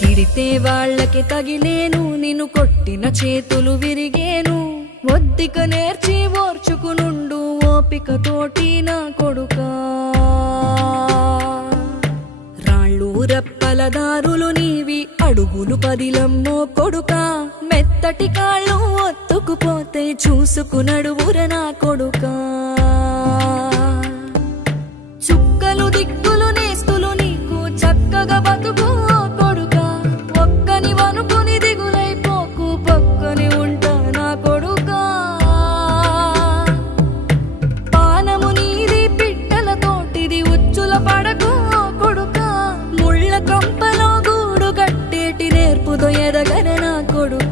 తిడితే వాళ్ళకి తగిలేను, నిన్ను కొట్టిన చేతులు విరిగేను. ఒద్దిక నేర్చి ఓర్చుకునుండు ఓపికతోటి నా కొడుకా. రాళ్ళు రప్పల దారులు నీవి, అడుగులు పదిలమ్మో కొడుకా. మెత్తటి కాళ్ళు ఒత్తుకుపోతే చూసుకునడువుర నా కొడుకా. చుక్కలు దిక్కులు నేస్తులు నీకు చక్కగా బతుకు కొడుకా. ఒక్కని వనుకుని దిగులైపోకు, పక్కని ఉంటా నా కొడుకా. పానము నీది పిట్టలతోటిది, ఉచ్చుల పడకు కొడుకా. ముళ్ళ కంపలో గూడు గట్టేటి నేర్పుతో ఎదగన నా కొడుకా.